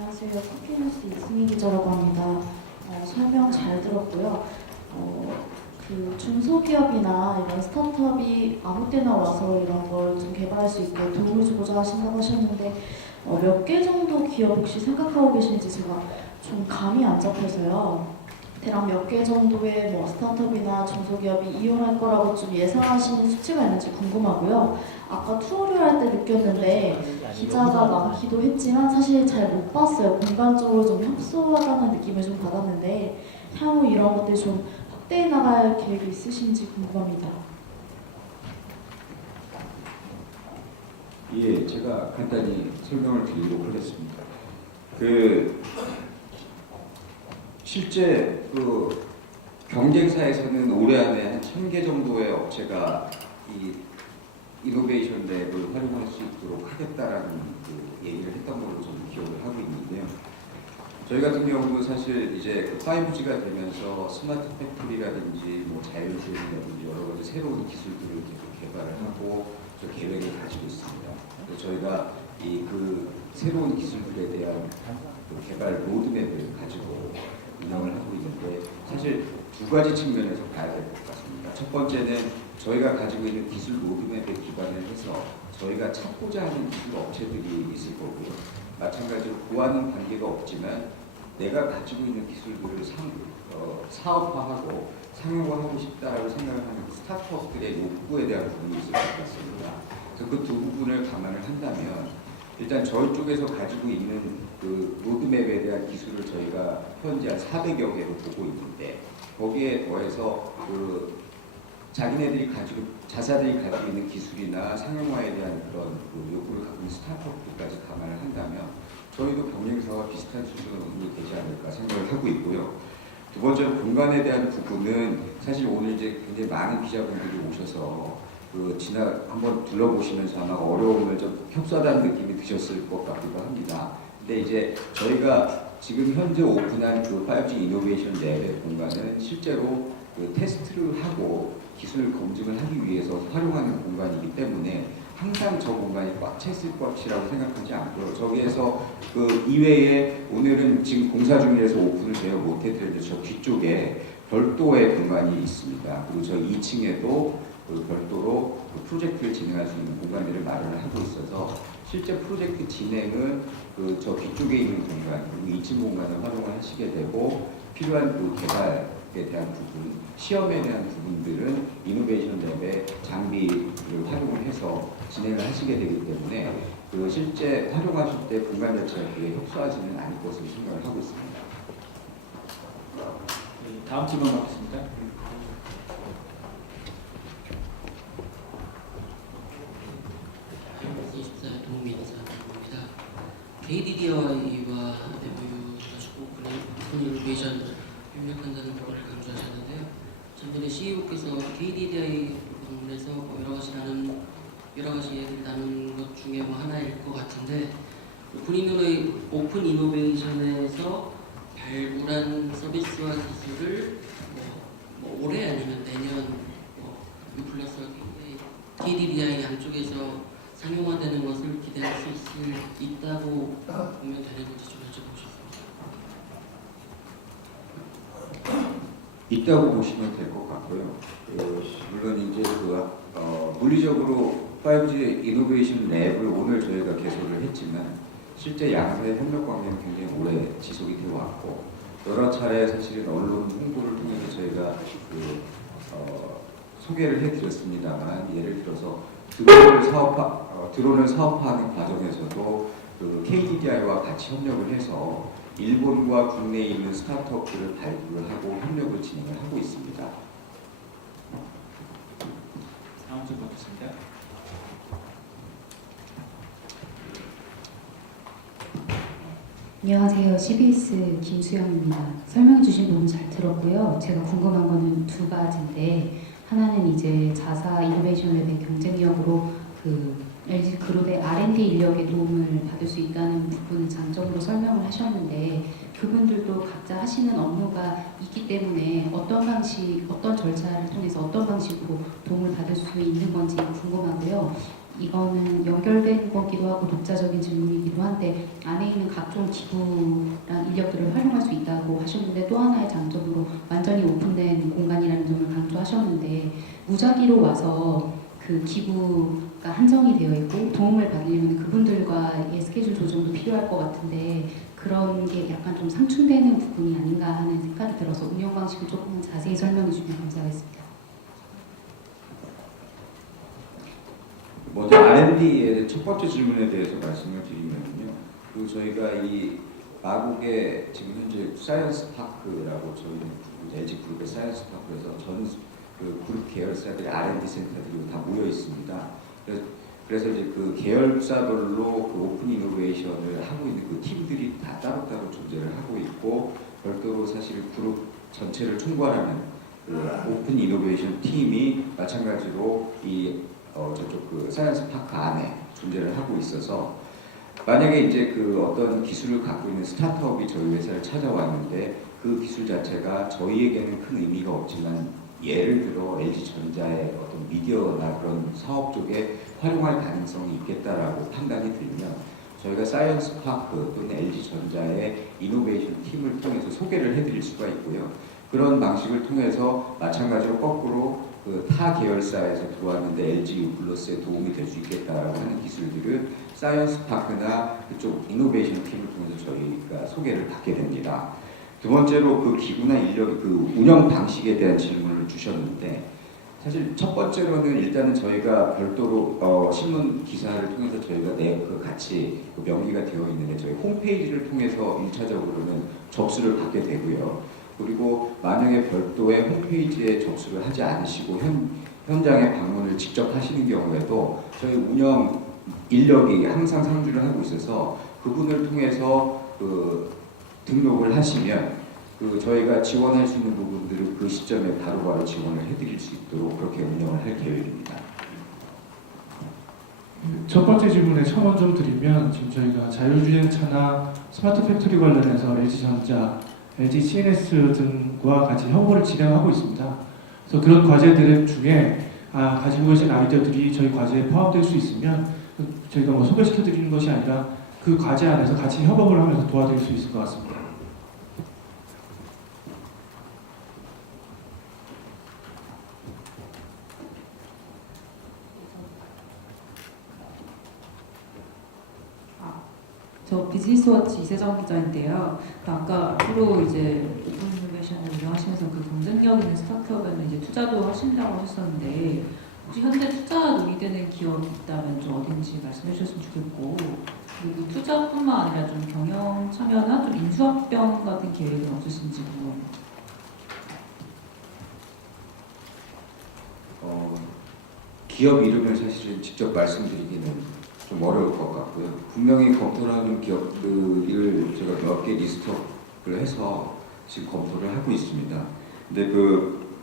안녕하세요. 커피뉴스 이승희 기자라고 합니다. 설명 잘 들었고요. 그 중소기업이나 이런 스타트업이 아무 때나 와서 이런 걸 좀 개발할 수 있게 도움을 주고자 하신다고 하셨는데 몇 개 정도 기업 혹시 생각하고 계신지 제가 좀 감이 안 잡혀서요. 대략 몇 개 정도의 스타트업이나 중소기업이 이용할 거라고 좀 예상하시는 수치가 있는지 궁금하고요. 아까 투어를 할 때 느꼈는데 기자가 많기도 했지만 사실 잘 못 봤어요. 공간적으로 좀 협소하다는 느낌을 좀 받았는데 향후 이런 것들 좀 확대해 나갈 계획이 있으신지 궁금합니다. 예, 제가 간단히 설명을 드리도록 하겠습니다. 실제 경쟁사에서는 올해 안에 한 1000개 정도의 업체가 이 이노베이션 랩을 활용할 수 있도록 하겠다라는 얘기를 했던 걸로 저는 기억을 하고 있는데요. 저희 같은 경우도 사실 이제 5G가 되면서 스마트 팩토리라든지 자율주행이라든지 여러 가지 새로운 기술들을 계속 개발을 하고 저 계획을 가지고 있습니다. 그래서 저희가 그 새로운 기술들에 대한 개발 로드맵을 가지고 운영을 하고 있는데 사실 두 가지 측면에서 봐야 될 것 같습니다. 첫 번째는 저희가 가지고 있는 기술 로드맵에 기반을 해서 저희가 찾고자 하는 기술 업체들이 있을 거고요. 마찬가지로 구하는 관계가 없지만 내가 가지고 있는 기술들을 사업화하고 상용화하고 싶다라고 생각하는 스타트업들의 욕구에 대한 부분이 있을 것 같습니다. 그래서 그 두 부분을 감안을 한다면 일단 저희 쪽에서 가지고 있는 그 로드맵에 대한 기술을 저희가 현재 한 400여 개로 보고 있는데 거기에 더해서 자사들이 가지고 있는 기술이나 상용화에 대한 그런 요구를 갖고 있는 스타트업들까지 감안을 한다면 저희도 경쟁사와 비슷한 수준으로 되지 않을까 생각을 하고 있고요. 두 번째로 공간에 대한 부분은 사실 오늘 이제 굉장히 많은 기자분들이 오셔서 한번 둘러보시면서 아마 어려움을 좀 협소하다는 느낌이 드셨을 것 같기도 합니다. 근데 이제 저희가 지금 현재 오픈한 5G 이노베이션 랩의 공간은 실제로 테스트를 하고 기술 검증을 하기 위해서 활용하는 공간이기 때문에 항상 저 공간이 꽉 찼을 것이라고 생각하지 않고요. 저기에서 이외에 오늘은 지금 공사 중이라서 오픈을 제가 못해드렸는데 저 뒤쪽에 별도의 공간이 있습니다. 그리고 저 2층에도 별도로 프로젝트를 진행할 수 있는 공간들을 마련을 하고 있어서 실제 프로젝트 진행은 저 뒤쪽에 있는 공간, 그리고 2층 공간을 활용을 하시게 되고 필요한 개발에 대한 부분, 시험에 대한 부분들은 이노베이션 랩의 장비를 활용을 해서 진행을 하시게 되기 때문에 실제 활용하실 때 공간 자체가 그게 협소하지는 않을 것으로 생각을 하고 있습니다. 다음 질문 받겠습니다. KDDI와 MOU 가지고 오픈 이노베이션 협력한다는 부분을 강조하셨는데요. 전번에 CEO께서 KDDI 부분에서 여러 가지 얘기를 나눈 것 중에 하나일 것 같은데 본인의 오픈 이노베이션에서 발굴한 서비스와 기술을 올해 아니면 내년 플러스 KDDI 양쪽에서 상용화되는 것을 기대할 수 있다고 보면 되는 건지 좀 여쭤보고 싶습니다. 있다고 보시면 될 것 같고요. 물론 이제 물리적으로 5G 이노베이션 랩을 오늘 저희가 개소를 했지만 실제 양사의 협력 관계는 굉장히 오래 지속이 되어 왔고 여러 차례 사실은 언론 홍보를 통해서 저희가 소개를 해드렸습니다만 예를 들어서 드론을 사업화하는 과정에서도 KDDI와 같이 협력을 해서 일본과 국내에 있는 스타트업들을 발굴을 하고 협력을 진행을 하고 있습니다. 다음 질문 받겠습니다. 안녕하세요. CBS 김수영입니다. 설명해 주신 부분 잘 들었고요. 제가 궁금한 거는 두 가지인데 하나는 이제 자사 이노베이션 랩의 경쟁력으로 LG 그룹의 R&D 인력의 도움을 받을 수 있다는 부분을 장점으로 설명을 하셨는데 그분들도 각자 하시는 업무가 있기 때문에 어떤 방식, 어떤 절차를 통해서 어떤 방식으로 도움을 받을 수 있는 건지 궁금하고요. 이거는 연결된 거기도 하고 독자적인 질문이기도 한데 안에 있는 각종 기부랑 인력들을 활용할 수 있다고 하셨는데 또 하나의 장점으로 완전히 오픈된 공간이라는 점을 강조하셨는데 무작위로 와서 그 기부가 한정이 되어 있고 도움을 받으려면 그분들과의 스케줄 조정도 필요할 것 같은데 그런 게 약간 좀 상충되는 부분이 아닌가 하는 생각이 들어서 운영 방식을 조금 자세히 설명해 주시면 감사하겠습니다. 먼저 R&D의 첫 번째 질문에 대해서 말씀을 드리면요. 저희가 이 마곡에 지금 현재 사이언스 파크라고 저희는 LG 그룹의 사이언스 파크에서 전 그 그룹 계열사들의 R&D 센터들이 다 모여 있습니다. 그래서 이제 그 계열사별로 그 오픈 이노베이션을 하고 있는 그 팀들이 다 따로따로 존재를 하고 있고 별도로 사실 그룹 전체를 총괄하는 그 오픈 이노베이션 팀이 마찬가지로 이 저쪽 그 사이언스 파크 안에 존재를 하고 있어서 만약에 이제 그 어떤 기술을 갖고 있는 스타트업이 저희 회사를 찾아왔는데 그 기술 자체가 저희에게는 큰 의미가 없지만 예를 들어 LG전자의 어떤 미디어나 그런 사업 쪽에 활용할 가능성이 있겠다라고 판단이 들면 저희가 사이언스 파크 또는 LG전자의 이노베이션 팀을 통해서 소개를 해드릴 수가 있고요. 그런 방식을 통해서 마찬가지로 거꾸로 그 타 계열사에서 들어왔는데 LG U+에 도움이 될 수 있겠다라고 하는 기술들을 사이언스 파크나 그쪽 이노베이션 팀을 통해서 저희가 소개를 받게 됩니다. 두 번째로 그 기구나 인력, 그 운영 방식에 대한 질문을 주셨는데 사실 첫 번째로는 일단은 저희가 별도로 신문 기사를 통해서 저희가 그 같이 그 명기가 되어 있는데 저희 홈페이지를 통해서 1차적으로는 접수를 받게 되고요. 그리고 만약에 별도의 홈페이지에 접수를 하지 않으시고 현장에 방문을 직접 하시는 경우에도 저희 운영 인력이 항상 상주를 하고 있어서 그분을 통해서 그 등록을 하시면 그 저희가 지원할 수 있는 부분들을 그 시점에 바로바로 지원을 해드릴 수 있도록 그렇게 운영을 할 계획입니다. 첫 번째 질문에 첨언 좀 드리면 지금 저희가 자율주행차나 스마트 팩토리 관련해서 LG전자, LG CNS 등과 같이 협업을 진행하고 있습니다. 그래서 그런 과제들 중에 가지고 계신 아이디어들이 저희 과제에 포함될 수 있으면 저희가 뭐 소개시켜 드리는 것이 아니라 그 과제 안에서 같이 협업을 하면서 도와드릴 수 있을 것 같습니다. 저 비즈니스워치 이세정 기자인데요. 아까 앞으로 이제 오픈 이노베이션을 운영하시면서 그 경쟁력 있는 스타트업에는 이제 투자도 하신다고 하셨는데 혹시 현재 투자 논의되는 기업이 있다면 좀 어딘지 말씀해 주셨으면 좋겠고 그리고 투자뿐만 아니라 좀 경영 참여나 좀 인수합병 같은 계획은 없으신지 궁금합니다. 기업 이름을 사실은 직접 말씀드리기는 좀 어려울 것 같고요. 분명히 검토를 하는 기업들을 제가 몇 개 리스트업을 해서 지금 검토를 하고 있습니다. 근데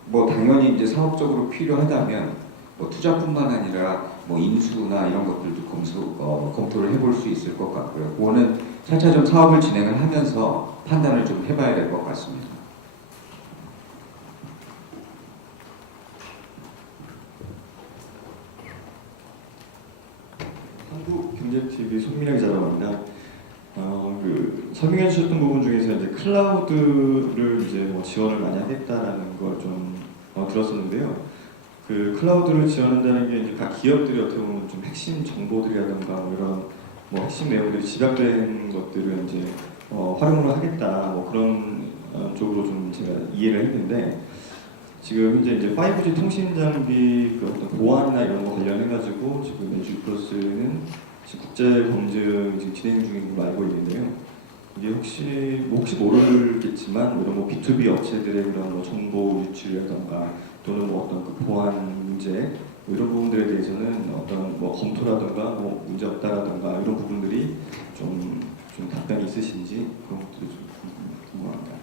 뭐 당연히 이제 사업적으로 필요하다면 뭐 투자뿐만 아니라 뭐 인수나 이런 것들도 검토를 해볼 수 있을 것 같고요. 그거는 차차 좀 사업을 진행을 하면서 판단을 좀 해봐야 될 것 같습니다. 한국경제TV 손민영 기자라고 합니다. 설명해 주셨던 부분 중에서 이제 클라우드를 이제 뭐 지원을 많이 하겠다라는 걸 좀 들었었는데요. 그 클라우드를 지원한다는 게 이제 각 기업들이 어떻게 보면 좀 핵심 정보들이라든가 뭐 이런 뭐 핵심 내용들이 집약된 것들을 이제 활용을 하겠다 뭐 그런 쪽으로 좀 제가 이해를 했는데 지금 현재 이제 5G 통신 장비 그 어떤 보안이나 이런 거 관련해가지고 지금 LG U+는 지금 국제 검증 지금 진행 중인 걸로 알고 있는데요. 이게 혹시 모르겠지만 이런 뭐 B2B 업체들의 그런 뭐 정보 유출이라던가 또는 뭐 어떤 그 보안 문제 뭐 이런 부분들에 대해서는 어떤 뭐 검토라던가 뭐 문제 없다라던가 이런 부분들이 좀 답변이 있으신지 그런 것들이 좀 궁금합니다.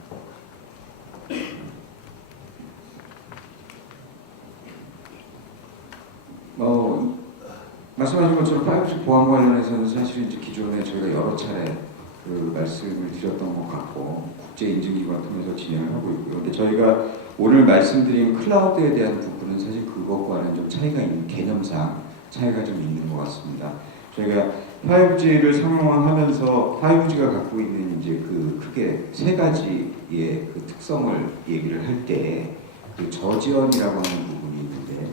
말씀하신 것처럼 5G 보안 관련해서는 사실 이제 기존에 저희가 여러 차례 그 말씀을 드렸던 것 같고 국제 인증기관 통해서 진행을 하고 있고요. 근데 저희가 오늘 말씀드린 클라우드에 대한 부분은 사실 그것과는 좀 차이가 있는 개념상 차이가 좀 있는 것 같습니다. 저희가 5G를 상용화하면서 5G가 갖고 있는 이제 그 크게 세 가지의 그 특성을 얘기를 할 때 그 저지연이라고 하는 부분이 있는데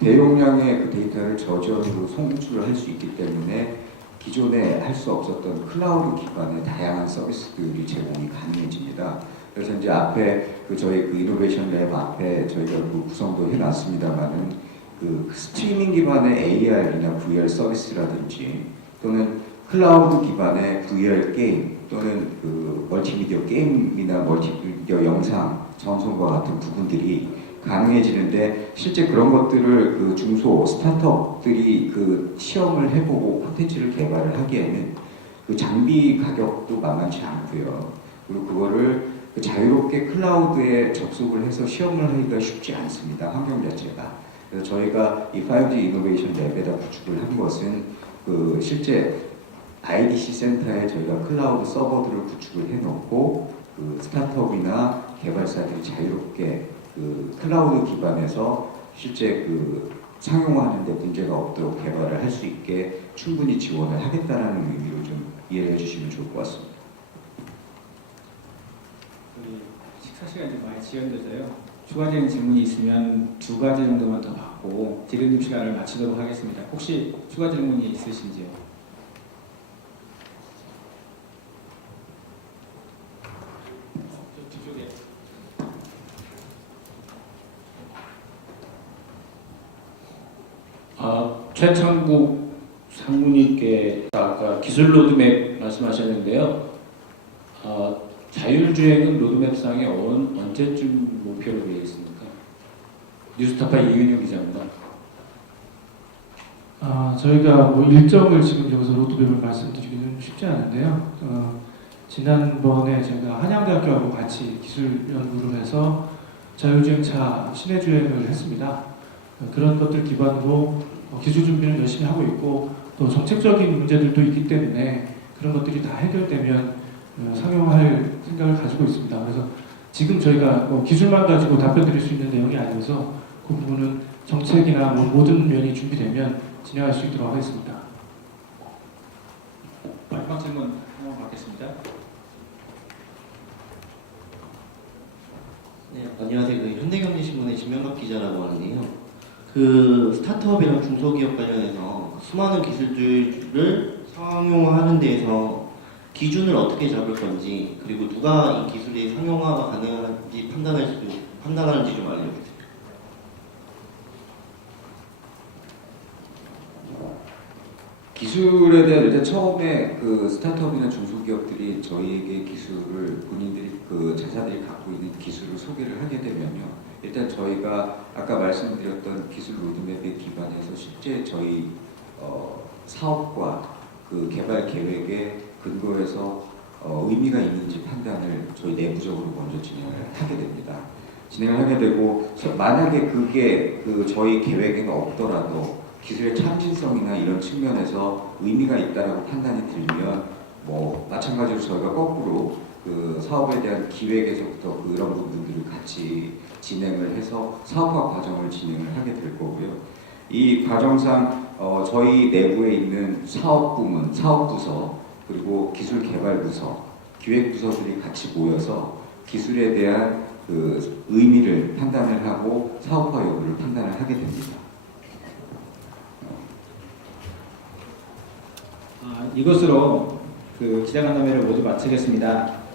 대용량의 그 데이터를 저지연으로 송출을 할 수 있기 때문에 기존에 할 수 없었던 클라우드 기반의 다양한 서비스들이 제공이 가능해집니다. 그래서 이제 앞에 그 저희 그 이노베이션 랩 앞에 저희가 그 구성도 해놨습니다만은 그 스트리밍 기반의 AR이나 VR 서비스라든지 또는 클라우드 기반의 VR 게임 또는 그 멀티미디어 게임이나 멀티미디어 영상 전송과 같은 부분들이 가능해지는데 실제 그런 것들을 그 중소 스타트업들이 그 시험을 해보고 콘텐츠를 개발을 하기에는 그 장비 가격도 만만치 않고요. 그리고 그거를 그 자유롭게 클라우드에 접속을 해서 시험을 하기가 쉽지 않습니다. 환경 자체가. 그래서 저희가 이 5G 이노베이션 랩에다 구축을 한 것은 그 실제 IDC 센터에 저희가 클라우드 서버들을 구축을 해놓고 그 스타트업이나 개발사들이 자유롭게 그 클라우드 기반에서 실제 그 상용화하는데 문제가 없도록 개발을 할 수 있게 충분히 지원을 하겠다는 의미로 좀 이해해 주시면 좋을 것 같습니다. 우리 식사 시간이 좀 많이 지연돼서요. 추가적인 질문이 있으면 2가지 정도만 더 받고 디르님 시간을 마치도록 하겠습니다. 혹시 추가 질문이 있으신지요? 뒤쪽에. 최창국 상무님께 아까 기술 로드맵 말씀하셨는데요. 자율주행은 로드맵상에 언제쯤 목표로 되어 있습니까? 뉴스타파 이윤영 기자입니다. 저희가 뭐 일정을 지금 여기서 로드맵을 말씀드리기는 쉽지 않은데요. 지난번에 제가 한양대학교하고 같이 기술 연구를 해서 자율주행차 시내 주행을 했습니다. 그런 것들 기반으로 기술 준비를 열심히 하고 있고 또 정책적인 문제들도 있기 때문에 그런 것들이 다 해결되면 상용할 생각을 가지고 있습니다. 그래서 지금 저희가 기술만 가지고 답변 드릴 수 있는 내용이 아니어서 그 부분은 정책이나 모든 면이 준비되면 진행할 수 있도록 하겠습니다. 마지막 질문 한번 받겠습니다. 네, 안녕하세요. 그 현대경제신문의 진명갑 기자라고 하는데요. 그 스타트업이랑 중소기업 관련해서 수많은 기술들을 상용화하는 데에서 기준을 어떻게 잡을 건지 그리고 누가 이 기술이 상용화가 가능한지 판단하는지 좀 알려주세요. 기술에 대한 일단 처음에 그 스타트업이나 중소기업들이 저희에게 기술을 본인들이 그 자사들이 갖고 있는 기술을 소개를 하게 되면요. 일단 저희가 아까 말씀드렸던 기술 로드맵에 기반해서 실제 저희 사업과 그 개발 계획에 근거해서 의미가 있는지 판단을 저희 내부적으로 먼저 진행을 하게 됩니다. 진행을 하게 되고 만약에 그게 그 저희 계획에는 없더라도 기술의 참신성이나 이런 측면에서 의미가 있다라고 판단이 들면 뭐 마찬가지로 저희가 거꾸로 그 사업에 대한 기획에서부터 그런 부분들을 같이 진행을 해서 사업화 과정을 진행을 하게 될 거고요. 이 과정상 저희 내부에 있는 사업부문, 사업부서 그리고 기술개발부서, 기획부서들이 같이 모여서 기술에 대한 그 의미를 판단을 하고 사업화 여부를 판단을 하게 됩니다. 이것으로 그 기자간담회를 모두 마치겠습니다.